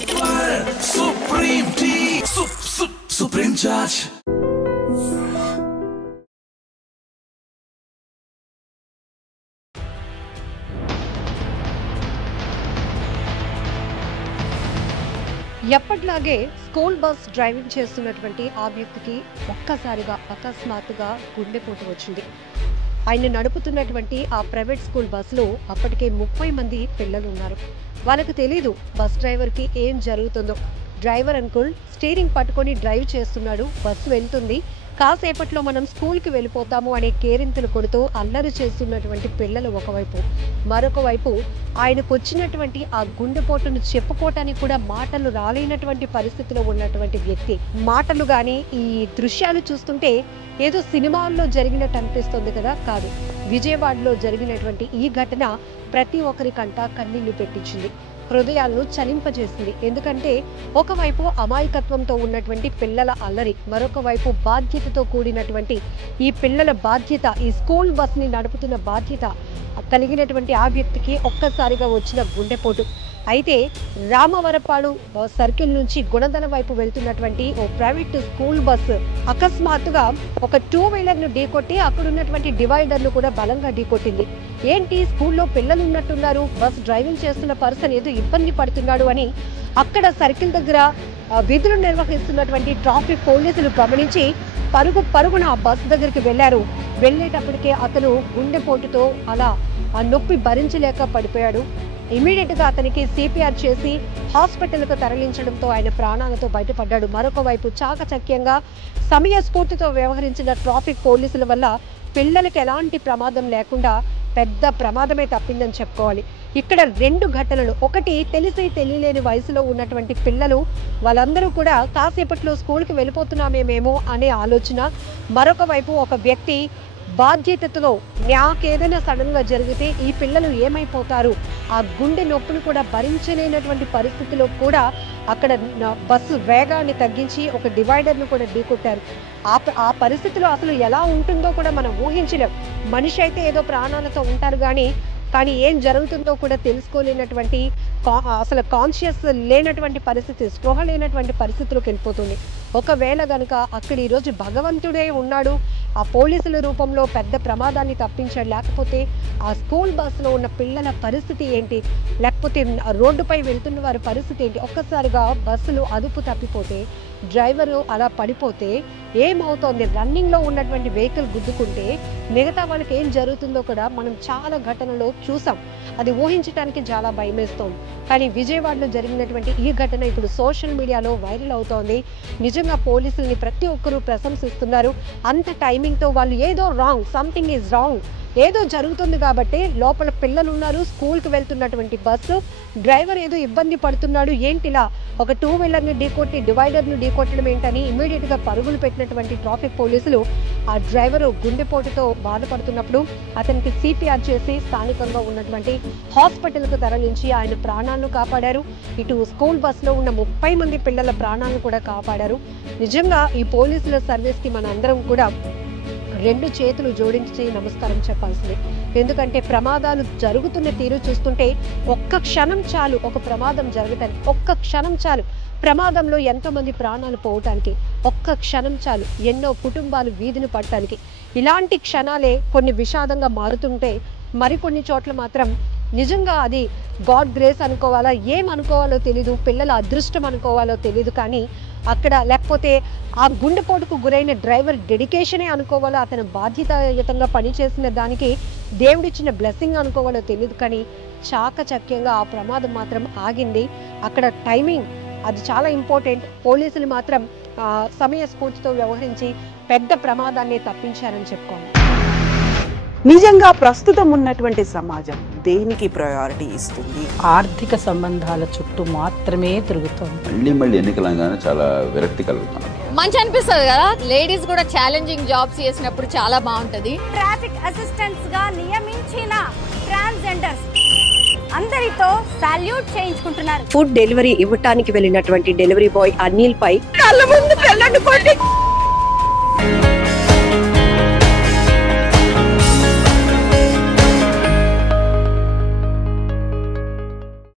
Supreme Tea, Supreme Judge. ఎప్పటిలాగే school bus driving చేస్తున్నటువంటి ఆ వ్యక్తికి ఒక్కసారిగా అకస్మాత్తుగా గుండెపోటు వచ్చింది. ఆయన నడుపుతున్నటువంటి ఆ ప్రైవేట్ స్కూల్ బస్సులో అప్పటికే 30 మంది పిల్లలు ఉన్నారు. వాళ్ళకి తెలీదు బస్ డ్రైవర్కి ఏం జరుగుతుందో. డ్రైవర్ అంకుల్ స్టీరింగ్ పట్టుకొని డ్రైవ్ చేస్తున్నాడు, బస్సు వెళ్తుంది, కాసేపట్లో మనం స్కూల్కి వెళ్ళిపోతాము అనే కేరింతలు కొడుతూ అల్లరి చేస్తున్నటువంటి పిల్లలు ఒకవైపు, మరొక వైపు ఆయనకు వచ్చినటువంటి ఆ గుండెపోటును చెప్పుకోవటానికి కూడా మాటలు రాలేనటువంటి పరిస్థితిలో ఉన్నటువంటి వ్యక్తి. మాటలు కానీ ఈ దృశ్యాలు చూస్తుంటే ఏదో సినిమాల్లో జరిగినట్టు అనిపిస్తుంది కదా, కాదు. విజయవాడలో జరిగినటువంటి ఈ ఘటన ప్రతి ఒక్కరి కంట కన్నీళ్లు పెట్టించింది, హృదయాలను చలింపజేసింది. ఎందుకంటే ఒకవైపు అమాయకత్వంతో ఉన్నటువంటి పిల్లల అల్లరి, మరొక వైపు బాధ్యతతో కూడినటువంటి ఈ పిల్లల బాధ్యత, ఈ స్కూల్ బస్ని నడుపుతున్న బాధ్యత కలిగినటువంటి ఆ వ్యక్తికి ఒక్కసారిగా వచ్చిన గుండెపోటు. అయితే రామవరపాడు సర్కిల్ నుంచి గుణదల వైపు వెళ్తున్నటువంటి ఓ ప్రైవేట్ స్కూల్ బస్సు అకస్మాత్తుగా ఒక 2 వీలర్ను ఢీకొట్టి అక్కడ ఉన్నటువంటి డివైడర్ను కూడా బలంగా ఢీకొట్టింది. ఏంటి, స్కూల్లో పిల్లలు ఉన్నట్టున్నారు, బస్ డ్రైవింగ్ చేస్తున్న పర్సన్ ఏదో ఇబ్బంది పడుతున్నాడు అని అక్కడ సర్కిల్ దగ్గర విధులు నిర్వహిస్తున్నటువంటి ట్రాఫిక్ పోలీసులు గమనించి పరుగున ఆ బస్ దగ్గరికి వెళ్ళారు. వెళ్ళేటప్పటికే అతను గుండెపోటుతో అలా ఆ నొప్పి భరించలేక పడిపోయాడు. ఇమీడియట్గా అతనికి సిపిఆర్ చేసి హాస్పిటల్కు తరలించడంతో ఆయన ప్రాణాలతో బయటపడ్డాడు. మరొక వైపు చాకచక్యంగా సమయస్ఫూర్తితో వ్యవహరించిన ట్రాఫిక్ పోలీసుల వల్ల పిల్లలకు ఎలాంటి ప్రమాదం లేకుండా పెద్ద ప్రమాదమే తప్పిందని చెప్పుకోవాలి. ఇక్కడ 2 ఘటనలు, ఒకటి తెలిసి తెలియలేని వయసులో ఉన్నటువంటి పిల్లలు, వాళ్ళందరూ కూడా కాసేపట్లో స్కూల్కి వెళ్ళిపోతున్నామేమో అనే ఆలోచన, మరొక వైపు ఒక వ్యక్తి బాధ్యతతో నాకేదైనా సడన్గా జరిగితే ఈ పిల్లలు ఏమైపోతారు, ఆ గుండె నొప్పులు కూడా భరించలేనటువంటి పరిస్థితిలో కూడా అక్కడ బస్సు వేగాన్ని తగ్గించి ఒక డివైడర్ను కూడా ఢీకొట్టారు. ఆ పరిస్థితిలో అసలు ఎలా ఉంటుందో కూడా మనం ఊహించలేం. మనిషి అయితే ఏదో ప్రాణాలతో ఉంటారు కానీ ఏం జరుగుతుందో కూడా తెలుసుకోలేనటువంటి, అసలు కాన్షియస్ లేనటువంటి పరిస్థితి, స్పృహ లేనటువంటి పరిస్థితులకు వెళ్ళిపోతుంది. ఒకవేళ కనుక అక్కడ ఈరోజు భగవంతుడే ఉన్నాడు, ఆ పోలీసుల రూపంలో పెద్ద ప్రమాదాన్ని తప్పించాడు, లేకపోతే ఆ స్కూల్ బస్సులో ఉన్న పిల్లల పరిస్థితి ఏంటి, లేకపోతే రోడ్డుపై వెళ్తున్న వారి పరిస్థితి ఏంటి, ఒక్కసారిగా బస్సులు అదుపు తప్పిపోతే, డ్రైవరు అలా పడిపోతే ఏమవుతోంది, రన్నింగ్లో ఉన్నటువంటి వెహికల్ గుద్దుకుంటే మిగతా వాళ్ళకి ఏం జరుగుతుందో కూడా మనం చాలా ఘటనలో చూసాం. అది ఊహించడానికి చాలా భయమేస్తోంది. కానీ విజయవాడలో జరిగినటువంటి ఈ ఘటన ఇప్పుడు సోషల్ మీడియాలో వైరల్ అవుతోంది. నిజంగా పోలీసుల్ని ప్రతి ఒక్కరూ ప్రశంసిస్తున్నారు. అంత టైమింగ్తో వాళ్ళు ఏదో రాంగ్, సంథింగ్ ఈజ్ రాంగ్, ఏదో జరుగుతుంది కాబట్టి లోపల పిల్లలు ఉన్నారు, స్కూల్కి వెళ్తున్నటువంటి బస్సు డ్రైవర్ ఏదో ఇబ్బంది పడుతున్నాడు, ఏంటిలా ఒక 2 వీలర్ని ఢీకొట్టి డివైడర్ను ఢీకొట్టడం ఏంటని ఇమీడియట్గా పరుగులు పెట్టినటువంటి ట్రాఫిక్ పోలీసులు ఆ డ్రైవరు గుండెపోటుతో బాధపడుతున్నప్పుడు అతనికి సిపిఆర్ చేసి స్థానికంగా ఉన్నటువంటి హాస్పిటల్కు తరలించి ఆయన ప్రాణాలను కాపాడారు. ఇటు స్కూల్ బస్సులో ఉన్న 30 మంది పిల్లల ప్రాణాలను కూడా కాపాడారు. నిజంగా ఈ పోలీసుల సర్వీస్కి మన అందరం కూడా 2 చేతులు జోడించి నమస్కారం చెప్పాల్సిందే. ఎందుకంటే ప్రమాదాలు జరుగుతున్న తీరు చూస్తుంటే ఒక్క క్షణం చాలు ఒక ప్రమాదం జరగటానికి, ఒక్క క్షణం చాలు ప్రమాదంలో ఎంతోమంది ప్రాణాలు పోవటానికి, ఒక్క క్షణం చాలు ఎన్నో కుటుంబాలు వీధిని పడటానికి. ఇలాంటి క్షణాలే కొన్ని విషాదంగా మారుతుంటే మరికొన్ని చోట్ల మాత్రం నిజంగా అది గాడ్ గ్రేస్ అనుకోవాలా, ఏమనుకోవాలో తెలీదు, పిల్లల అదృష్టం అనుకోవాలో తెలీదు, కానీ అక్కడ లేకపోతే ఆ గుండెపోటుకు గురైన డ్రైవర్ డెడికేషనే అనుకోవాలో, అతను బాధ్యతాయుతంగా పనిచేసిన దానికి దేవుడిచ్చిన బ్లెస్సింగ్ అనుకోవాలో తెలియదు, కానీ చాకచక్యంగా ఆ ప్రమాదం మాత్రం ఆగింది. అక్కడ టైమింగ్ అది చాలా ఇంపార్టెంట్. పోలీసులు మాత్రం సమయస్ఫూర్తితో వ్యవహరించి పెద్ద ప్రమాదాన్ని తప్పించారని చెప్పుకోవాలి. నిజంగా ప్రస్తుతం ఉన్నటువంటి సమాజం దేనికి ప్రయారిటీ ఇస్తుంది? ఆర్థిక సంబంధాల చుట్టూ మాత్రమే తిరుగుతుంది. మళ్ళీ ఎన్నికలంగానే చాలా విరక్తి కలుగుతాం. మంచి అనిపిస్తుంది కదా, లేడీస్ కూడా ఛాలెంజింగ్ జాబ్స్ చేసినప్పుడు చాలా బాగుంటది. ట్రాఫిక్ అసిస్టెంట్స్ గా నియమించిన ట్రాన్స్జెండర్స్ అందరితో సాల్యూట్ చేయించుకుంటున్నారు. ఫుడ్ డెలివరీ ఇవ్వటానికి వెళ్ళినటువంటి డెలివరీ బాయ్ అనిల్ పై కళ్ళ ముందు